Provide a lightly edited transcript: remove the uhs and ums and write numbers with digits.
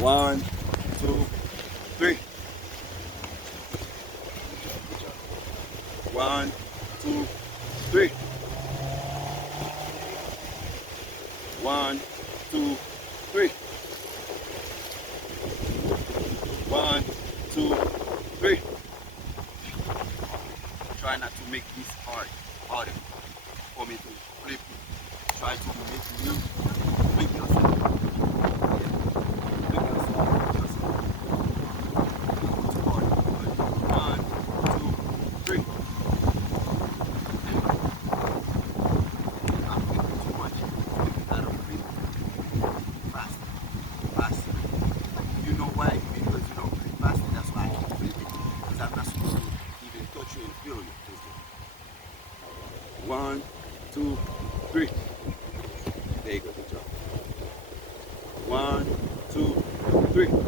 1, 2, 3. 1, 2, 3. 1, 2, 3. 1, 2, 3. Try not to make this harder for me to flip it. Try to make you flip yourself. Flip yourself. Flip yourself. Too hard. 1, 2, 3. I'm flipping too much. Flipping out of flip. Faster. Faster. You know why? Because you don't flip faster. That's why I keep flipping. Because I'm not supposed to even touch you and feel you. 1, 2, 3. There you go. Good job. 1, 2, 3.